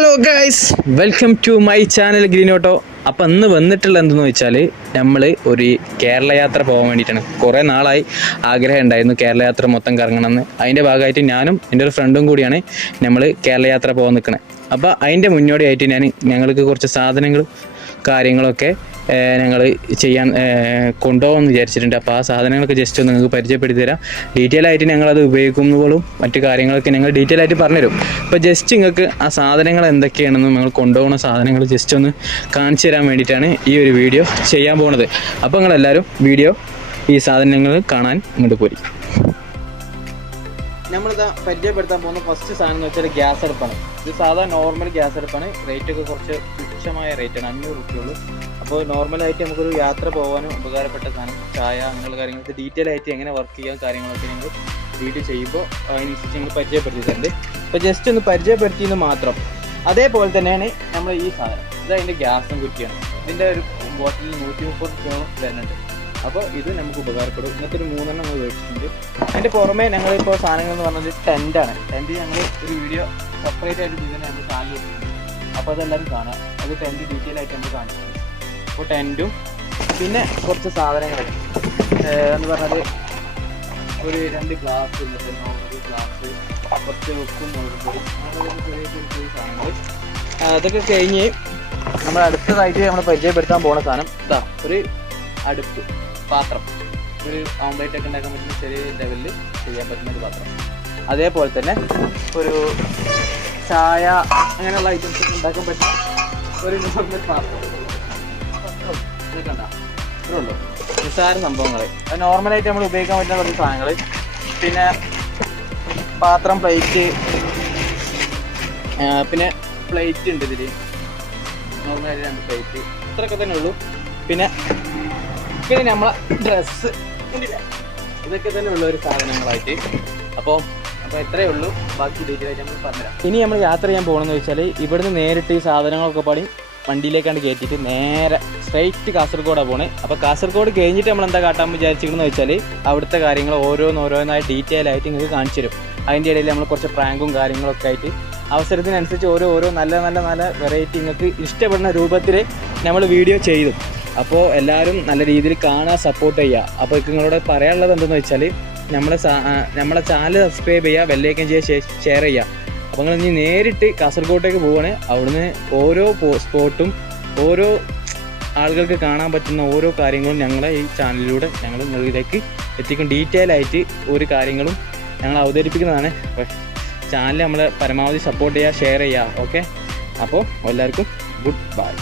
Hello guys, welcome to my channel green auto. അപ്പം ഇന്ന് വന്നിട്ടുള്ള എന്തെന്ന് വെച്ചാൽ നമ്മൾ ഒരു കേരള യാത്ര പോകാൻ വേണ്ടിയിട്ടാണ്. കുറേ നാളായി ആഗ്രഹം ഉണ്ടായിരുന്നു കേരള യാത്ര മൊത്തം കറങ്ങണമെന്ന്. അതിൻ്റെ ഭാഗമായിട്ട് ഞാനും എൻ്റെ ഒരു ഫ്രണ്ടും കൂടിയാണ് നമ്മൾ കേരള യാത്ര പോകാൻ നിൽക്കുന്നത്. അപ്പോൾ അതിൻ്റെ മുന്നോടിയായിട്ട് ഞങ്ങൾക്ക് കുറച്ച് സാധനങ്ങൾ കാര്യങ്ങളൊക്കെ ഞങ്ങൾ ചെയ്യാൻ കൊണ്ടുപോകാമെന്ന് വിചാരിച്ചിട്ടുണ്ട്. അപ്പോൾ ആ സാധനങ്ങളൊക്കെ ജസ്റ്റ് ഒന്ന് നിങ്ങൾക്ക് പരിചയപ്പെടുത്തി തരാം. ഡീറ്റെയിൽ ആയിട്ട് ഞങ്ങളത് ഉപയോഗിക്കുന്നതും മറ്റു കാര്യങ്ങളൊക്കെ ഞങ്ങൾ ഡീറ്റെയിൽ ആയിട്ട് പറഞ്ഞുതരും. അപ്പോൾ ജസ്റ്റ് നിങ്ങൾക്ക് ആ സാധനങ്ങൾ എന്തൊക്കെയാണെന്നും ഞങ്ങൾ കൊണ്ടുപോകുന്ന സാധനങ്ങൾ ജസ്റ്റ് ഒന്ന് കാണിച്ചു തരാൻ വേണ്ടിയിട്ടാണ് ഈ ഒരു വീഡിയോ ചെയ്യാൻ പോകുന്നത്. അപ്പോൾ നിങ്ങളെല്ലാവരും വീഡിയോ ഈ സാധനങ്ങൾ കാണാൻ ഇങ്ങോട്ട് പോരി. നമ്മളിതാ പരിചയപ്പെടുത്താൻ പോകുന്ന ഫസ്റ്റ് സാധനം എന്ന് വെച്ചാൽ ഗ്യാസ് അടുപ്പാണ്. ഇത് സാധാ നോർമൽ ഗ്യാസ് അടുപ്പാണ്. റേറ്റൊക്കെ കുറച്ച് തുച്ഛമായ റേറ്റാണ്, 500 രൂപയുള്ളൂ. അപ്പോൾ നോർമലായിട്ട് നമുക്കൊരു യാത്ര പോകാനും ഉപകാരപ്പെട്ട സാധനം, ചായ അങ്ങനെയുള്ള കാര്യങ്ങൾക്ക് ഡീറ്റെയിൽ ആയിട്ട് എങ്ങനെ വർക്ക് ചെയ്യാൻ കാര്യങ്ങളൊക്കെ ഞങ്ങൾ വീഡിയോ ചെയ്യുമ്പോൾ അതിനനുസരിച്ച് ഞങ്ങൾ പരിചയപ്പെടുത്തിയിട്ടുണ്ട്. അപ്പോൾ ജസ്റ്റ് ഒന്ന് പരിചയപ്പെടുത്തിയെന്ന് മാത്രം. അതേപോലെ തന്നെയാണ് നമ്മൾ ഈ സാധനം, ഇത് അതിൻ്റെ ഗ്യാസും കുറ്റിയാണ്. ഇതിൻ്റെ ഒരു ബോട്ടിൽ 130 രൂപ വരുന്നുണ്ട്. അപ്പോൾ ഇത് നമുക്ക് ഉപകാരപ്പെടും. ഇങ്ങനത്തെ ഒരു 3 നമ്മൾ മേടിച്ചിട്ടുണ്ട്. അതിൻ്റെ പുറമേ ഞങ്ങളിപ്പോൾ സാധനങ്ങൾ എന്ന് പറഞ്ഞത് ടെൻറ്റാണ്. ടെൻറ്റ് ഞങ്ങൾ ഒരു വീഡിയോ സെപ്പറേറ്റ് ആയിട്ട് ഇതിനെ നമ്മൾ ചാനൽ വെച്ചിട്ടുണ്ട്. അപ്പോൾ അതെല്ലാവരും കാണാം. അത് ടെൻറ്റ് ഡീറ്റെയിൽ ആയിട്ട് നമ്മൾ കാണിച്ചിട്ടുണ്ട്. അപ്പോൾ ടെൻറ്റും പിന്നെ കുറച്ച് സാധനങ്ങൾ എന്ന് പറഞ്ഞാൽ ഒരു 2 ഗ്ലാസ് ഉണ്ട്, നോർമൽ ഗ്ലാസ്, കുറച്ച് ഉപ്പും മുളകും അങ്ങനെ ചെറിയ ചെറിയ സാധനങ്ങൾ. അതൊക്കെ കഴിഞ്ഞ് നമ്മൾ അടുത്തതായിട്ട് നമ്മൾ പരിചയപ്പെടുത്താൻ പോകുന്ന സാധനം ഇതാ, ഒരു അടുപ്പ് പാത്രം. ഒരു ഓംലേറ്റ് ഒക്കെ ഉണ്ടാക്കാൻ പറ്റുന്ന ചെറിയ ലെവലിൽ ചെയ്യാൻ പറ്റുന്ന ഒരു പാത്രം. അതേപോലെ തന്നെ ഒരു ചായ അങ്ങനെയുള്ള ഐറ്റംസ് ഒക്കെ ഉണ്ടാക്കാൻ പറ്റുന്ന ഒരു നോർമൽ പാത്രം. ഇതൊക്കെ ഉണ്ടാകും. ഇത്രയുള്ളൂ നിസ്സാര സംഭവങ്ങൾ. അത് നോർമലായിട്ട് നമ്മൾ ഉപയോഗിക്കാൻ പറ്റുന്ന കുറച്ച് സാധനങ്ങൾ. പിന്നെ പാത്രം, പ്ലേറ്റ്, പിന്നെ പ്ലേറ്റ് ഉണ്ട് ഇതിൽ, നോർമലായിട്ട് 2 പ്ലേറ്റ്. ഇത്രയൊക്കെ തന്നെ ഉള്ളൂ. പിന്നെ നമ്മളെ ഡ്രസ്സ്, ഇതൊക്കെ തന്നെ ഉള്ള ഒരു സാധനങ്ങളായിട്ട്. അപ്പോൾ ഇത്രയേ ഉള്ളൂ. ബാക്കി ഡീറ്റെയിൽ ആയിട്ട് നമ്മൾ പറഞ്ഞുതരാം. ഇനി നമ്മൾ യാത്ര ചെയ്യാൻ പോകണമെന്ന് വെച്ചാൽ ഇവിടുന്ന് നേരിട്ട് ഈ സാധനങ്ങളൊക്കെ പാടി വണ്ടിയിലേക്കാണ്ട് കയറ്റിയിട്ട് നേരെ സ്ട്രൈറ്റ് കാസർഗോഡാണ് പോണേ. അപ്പോൾ കാസർഗോഡ് കഴിഞ്ഞിട്ട് നമ്മൾ എന്താ കാട്ടാൻ വിചാരിച്ചിരിക്കുന്നത് വെച്ചാൽ അവിടുത്തെ കാര്യങ്ങൾ ഓരോന്നായി ഡീറ്റെയിൽ ആയിട്ട് നിങ്ങൾക്ക് കാണിച്ചു തരും. അതിൻ്റെ ഇടയിൽ നമ്മൾ കുറച്ച് പ്രാങ്കും കാര്യങ്ങളൊക്കെ ആയിട്ട് അവസരത്തിനനുസരിച്ച് ഓരോ നല്ല വെറൈറ്റി നിങ്ങൾക്ക് ഇഷ്ടപ്പെടുന്ന രൂപത്തിൽ നമ്മൾ വീഡിയോ ചെയ്തു. അപ്പോൾ എല്ലാവരും നല്ല രീതിയിൽ കാണാൻ സപ്പോർട്ട് ചെയ്യുക. അപ്പോൾ നിങ്ങളോട് പറയാനുള്ളത് എന്തെന്ന് വെച്ചാൽ നമ്മളെ ചാനൽ സബ്സ്ക്രൈബ് ചെയ്യുക, ബെല്ലൈക്കൻ ചെയ്യുക, ഷെയർ ചെയ്യുക. അപ്പോൾ നിങ്ങൾ ഇനി നേരിട്ട് കാസർഗോട്ടേക്ക് പോവുകയാണ്. അവിടുന്ന് ഓരോ സ്പോട്ടും ഓരോ ആളുകൾക്ക് കാണാൻ പറ്റുന്ന ഓരോ കാര്യങ്ങളും ഞങ്ങളെ ഈ ചാനലിലൂടെ ഞങ്ങൾ നിങ്ങളിലേക്ക് എത്തിക്കും. ഡീറ്റെയിൽ ആയിട്ട് ഒരു കാര്യങ്ങളും ഞങ്ങൾ അവതരിപ്പിക്കുന്നതാണ്. അപ്പോൾ ചാനൽ നമ്മളെ പരമാവധി സപ്പോർട്ട് ചെയ്യുക, ഷെയർ ചെയ്യുക. ഓക്കെ, അപ്പോൾ എല്ലാവർക്കും ഗുഡ് ബൈ.